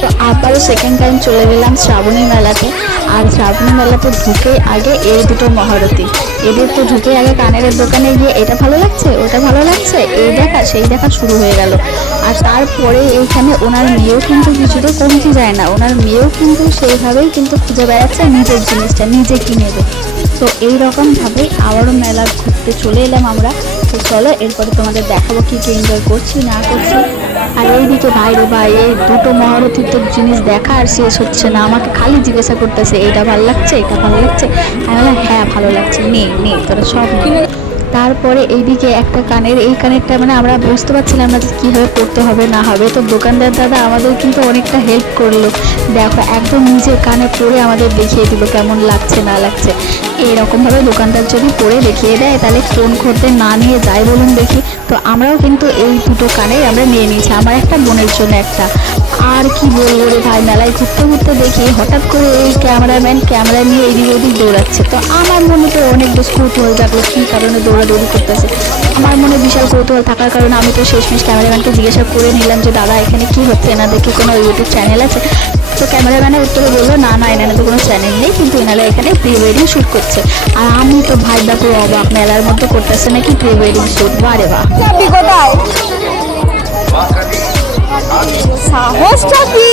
তো আবারও second time চলে গেলাম শ্রাবণী মেলাতে। আর শ্রাবণী মেলাতে ঢুকে আগে এই দুটো মহারথী, এদের তো ঢুকে আগে কানের দোকানে গিয়ে এটা ভালো লাগছে ওটা ভালো লাগছে এই দেখা সেই দেখা শুরু হয়ে গেল। আর তারপরে এইখানে ওনার মেয়েও কিন্তু কিছুতে কমতে যায় না, ওনার মেয়েও কিন্তু সেইভাবেই কিন্তু খুঁজে বেড়াচ্ছে নিজের জিনিসটা নিজে কিনে দেয়। তো এইরকমভাবে আবারও মেলা ঘুরতে চলে এলাম আমরা। তো চলো এরপরে তোমাদের দেখাবো কী কী এনজয় করছি না করছি। আর এইদিকে ভাই রে ভাই, এই দুটো মহারথীর তো জিনিস দেখা আর শেষ হচ্ছে না, আমাকে খালি জিজ্ঞাসা করতেছে এটা ভালো লাগছে এটা ভালো লাগছে। আমি বললাম হ্যাঁ ভালো লাগছে, নে নে তোরা সব নে। তারপরে এইদিকে একটা কানের, এই কানেরটা মানে আমরা বুঝতে পারছিলাম না যে কীভাবে পড়তে হবে না হবে। তো দোকানদার দাদা আমাদের কিন্তু অনেকটা হেল্প করলো, দেখো একদম নিজের কানে পরে আমাদের দেখিয়ে দিল কেমন লাগছে না লাগছে। এইরকমভাবে দোকানদার যদি পরে দেখিয়ে দেয় তাহলে কোন খদ্দের না নিয়ে যায় বলুন দেখি। তো আমরাও কিন্তু এই দুটো কানের আমরা নিয়ে নিয়েছি, আমার একটা বোনের জন্য একটা। আর কি বলবো রে ভাই, মেলায় ঘুরতে ঘুরতে দেখি হঠাৎ করে এই ক্যামেরাম্যান ক্যামেরা নিয়ে এদিক ওদিক দৌড়াচ্ছে। তো আমার মনে তো অনেক বেশ কৌতূহল জাগলো কী কারণে দৌড়াদৌড়ি করতেছে। আমার মনে বিশাল কৌতূহল থাকার কারণে আমি তো শেষমেশ ক্যামেরাম্যানকে জিজ্ঞাসা করে নিলাম যে দাদা এখানে কি হচ্ছে, এনাদের কি কোনো ইউটিউব চ্যানেল আছে? তো ক্যামেরাম্যানের উত্তরে বললো না না এনাদের তো কোনো চ্যানেল নেই, কিন্তু এনারা এখানে প্রি ওয়েডিং শ্যুট করছে। আর আমি তো ভাই দেখো অবাক, মেলার মধ্যে করতেছে নাকি প্রি ওয়েডিং শ্যুট, বারে বাহ। কোথায় সাহসটা কি,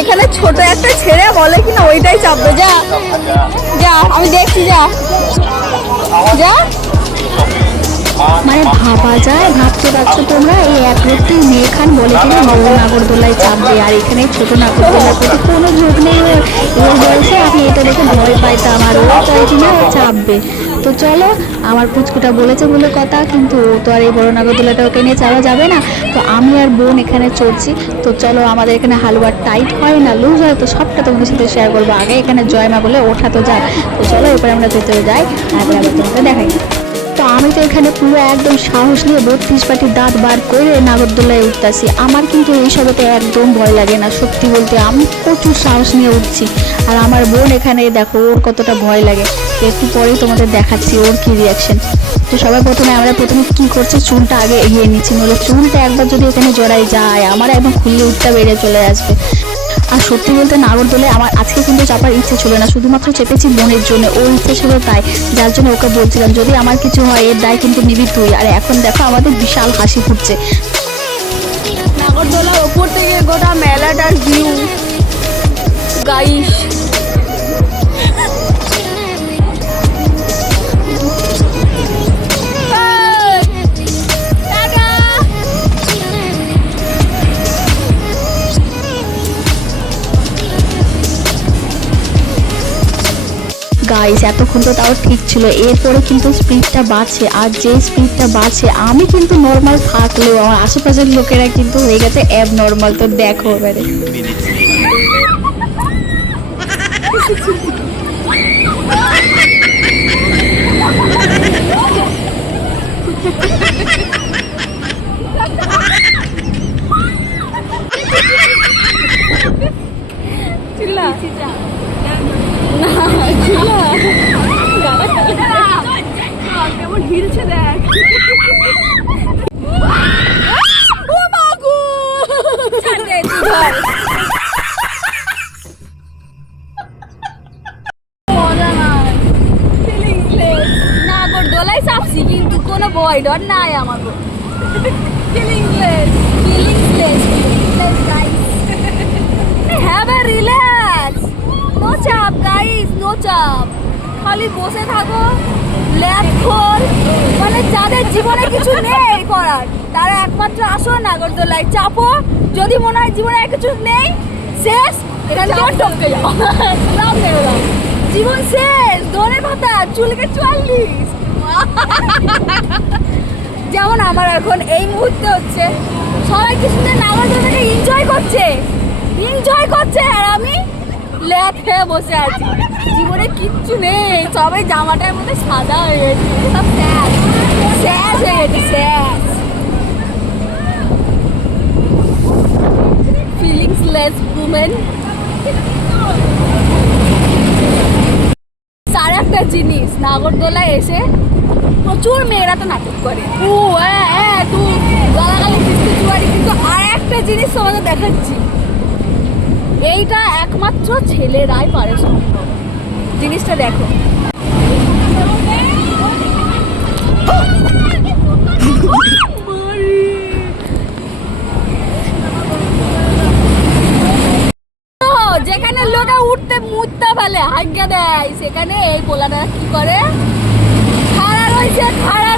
এখানে ছোট একটা ছেড়ে বলে কিনা ওইটাই চাপবে। যা যা আমি দেখছি, যা যা। মানে ভাবা যায়, ভাবতে পারছো তোমরা এই এক লোকটি মেয়ে খান বলে কিনা বড় নাগরদোলায় চাপবে, আর এখানে ছোট নাগরদোলার প্রতি কোনো ঝোঁক নেই। ওর বয়সে আমি এটা দেখে ভয় পাইতাম, আর ও চাই কিনা চাপবে। তো চলো, আমার পুচকুটা বলেছে বলে কথা, কিন্তু ও তো আর এই বড় নাগরদোলাটা ওকে নিয়ে চালা যাবে না। তো আমি আর বোন এখানে চড়ছি। তো চলো, আমাদের এখানে হালুয়ার টাইট হয় না লুজ হয়, তো সবটা তোমাদের সাথে শেয়ার করবো। আগে এখানে জয়মা বলে ওঠা তো যায়। তো চলো এরপরে আমরা ভেতরে যাই, তারপরে আবার তোমাকে দেখাই। তো আমি তো এখানে পুরো একদম সাহস নিয়ে 32 পাটির দাঁত বার করে নাগরদোলায় উঠতেছি। আমার কিন্তু এইসবেতে একদম ভয় লাগে না, সত্যি বলতে আমি প্রচুর সাহস নিয়ে উঠছি। আর আমার বোন এখানে দেখো ওর কতটা ভয় লাগে, একটু পরেই তোমাদের দেখাচ্ছি ওর কি রিয়াকশন। তো সবার প্রথমে আমরা কি করছি, চুলটা আগে এগিয়ে নিচ্ছি, নইলে চুলটা একবার যদি এখানে জড়াই যায় আমার একদম খুললে উঠটা বেড়ে চলে আসবে। আর সত্যি বলতে নাগরদোলায় আমার আজকে কিন্তু চাপার ইচ্ছে ছিল না, শুধুমাত্র চেপেছি বোনের জন্য, ওর ইচ্ছে ছিল তাই, যার জন্য ওকে বলছিলাম যদি আমার কিছু হয় এর দায় কিন্তু নিবি তুই। আর এখন দেখো আমাদের বিশাল হাসি ফুটছে। নাগরদোলার ওপর থেকে গোটা মেলাটার ভিউ গাইস। গাইস এতক্ষণ তো তাও ঠিক ছিল, এরপরে কিন্তু স্পিডটা বাড়ছে। আর যে স্পিডটা বাড়ছে আমি কিন্তু নর্মাল থাকলেও আমার আশেপাশের লোকেরা কিন্তু হয়ে গেছে অ্যাব নর্মাল। তো দেখো এবারে কেমন হিলছে দেখ। নাগরদোলায় চাপছি কিন্তু কোনো ভয় ডর নাই আমার। Feelingsless feelingsless feelingsless guys, have a relax, no চাপ গাইস, নো চাপ। খালি বসে থাকো, ল্যাপ খোল, মানে যাদের জীবনে কিছু নেই করার তারা একমাত্র আসো নাগরদোলায় চাপো। যদি মনে হয় জীবনে আর কিছু নেই, শেষ, এখান থেকে টপকে যাও, নাম মেরে দাও, জীবন শেষ, ধনে পাতা চুলকে 44। যেমন আমার এখন এই মুহূর্তে হচ্ছে, সবাই কি সুন্দর নাগরদোলাটাকে এনজয় করছে, আর আমি ল্যাপ খেয়ে বসে আছি, জীবনে কিচ্ছু নেই, সবাই জামাটার মধ্যে সাদা হয়ে গেছে, সব স্যাজ হয়ে গেছে, স্যাজ। ফিলিংসলেস উমেন। আর একটা জিনিস, নাগরদোলায় এসে প্রচুর মেয়েরা তো নাটক করে, তুই গালাগালি দিচ্ছি চুয়ারি, কিন্তু আর একটা জিনিস তোমাদের দেখাচ্ছি, এইটা একমাত্র ছেলেরাই পারে সম্ভব। জিনিসটা দেখো, যেখানে লোকে উঠতে মুততে ফেলে হাইগা দেয়, সেখানে এই পোলাটা কি করে, খাড়া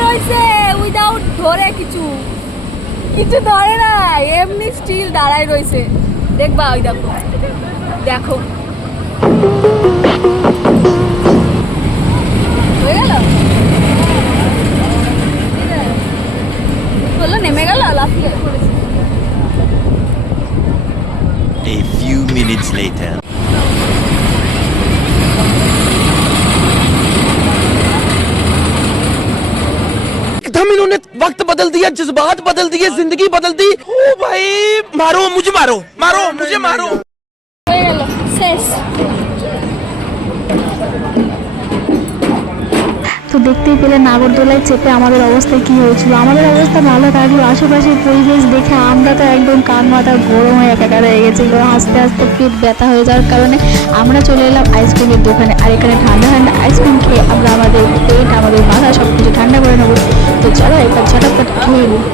রয়েছে উইদাউট ধরে কিছু ধরে না, এমনি স্টিল দাঁড়ায় রয়েছে। দেখবা ওই দেখো দেখো, হয়ে গেল, বললো নেমে গেল, লাফিয়ে পড়েছে। A few minutes later. एकदम इन्होंने वक्त बदल दिया, जज्बात बदल दिए, जिंदगी बदल दी। ओ भाई मारो मुझे, मारो मारो मुझे, मारो। হয়ে গেল, শেষ। তো দেখতেই পেলে নাগরদোলায় চেপে আমাদের অবস্থা কি হয়েছিল। আমাদের অবস্থা ভালো থাকলো, আশেপাশের পরিবেশ দেখে আমরা তো একদম কান মাথা গরম হয়ে একাকার হয়ে গেছিলো। আস্তে আস্তে পেট ব্যথা হয়ে যাওয়ার কারণে আমরা চলে এলাম আইসক্রিমের দোকানে। আর এখানে ঠান্ডা ঠান্ডা আইসক্রিম খেয়ে আমরা আমাদের পেট, আমাদের মাথা সব কিছু ঠান্ডা করে নেবো। তো চলো এবার ঝটাপট খেয়ে নিই।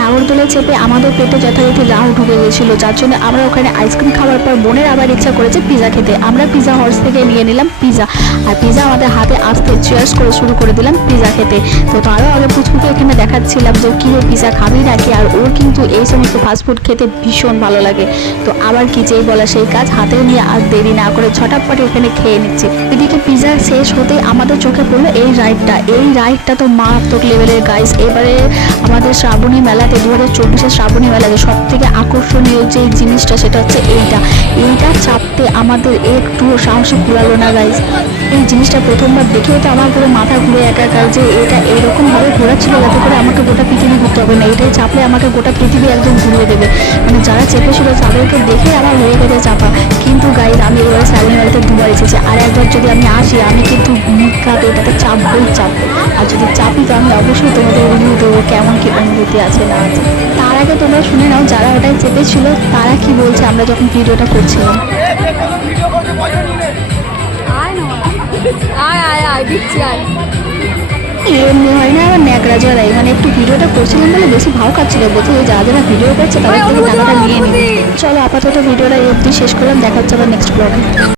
নাগরদোলায় চেপে আমাদের পেটে যথারীতি রাহু ঢুকে গেছিলো, যার জন্য আমরা ওখানে আইসক্রিম খাওয়ার পর বোনের আবার ইচ্ছা করেছে পিজা খেতে। আমরা পিজা হাউস থেকে নিয়ে নিলাম পিজা, আর পিজা আমাদের হাতে আসতে চিয়ার্স করে শুরু করে দিলাম পিজা খেতে। তো তারও আগে পুচকুকে এখানে দেখাচ্ছিলাম যে কী রে পিজা খাবি নাকি, আর ওর কিন্তু এই সমস্ত ফাস্টফুড খেতে ভীষণ ভালো লাগে। তো আবার কি যেই বলা সেই কাজ, হাতে নিয়ে আর দেরি না করে ঝটাপট এখানে খেয়ে নিচ্ছে। এদিকে পিজা শেষ হতেই আমাদের চোখে পড়লো এই রাইডটা তো মারাত্মক লেভেলের গাইস। এবারে আমাদের শ্রাবণী মেলাতে 2024 শ্রাবণী মেলাতে সব থেকে আকর্ষণীয় যে জিনিসটা সেটা হচ্ছে এইটা চাপতে আমাদের একটুও সাহসী কুলালো না গাইস। এই জিনিসটা প্রথমবার দেখেও তো আমার পুরো মাথা ঘুরে একাকার, যে এটা এরকমভাবে ঘোরাচ্ছিল যাতে করে আমাকে গোটা পৃথিবী ঘুরতে হবে না, এটাই চাপলে আমাকে গোটা পৃথিবী একদম ঘুরিয়ে দেবে। মানে যারা চেপেছিল তাদেরকে দেখে আমার হয়ে গেছে চাপা। কিন্তু গাইস আমি এবারে শ্রাবণী মেলাতে দুবার এসেছি, আর একবার যদি আমি আসি আমি কিন্তু নিকাতে এটাতে চাপবো। আর যদি চাপি তো আমি অবশ্যই তোমাদের রিভিউ দেবো কেমন কি অনুভূতি আছে না আছে। তার আগে তোমরা শুনে নাও যারা ওটাই চেপেছিল তারা কি বলছে আমরা যখন ভিডিওটা করছিলাম। আয় দিচ্ছি, আয়। এমনি হয় না, আবার ন্যাকড়া জড়াই, মানে একটু ভিডিওটা করছিলাম বলে বেশি ভাও খাচ্ছিল, বলছে যারা যারা ভিডিও করছে তাদের থেকে টাকাটা নিয়ে নিই। চলো আপাতত ভিডিওটা অবধি শেষ করলাম, দেখা হচ্ছে আবার নেক্সট ব্লগে।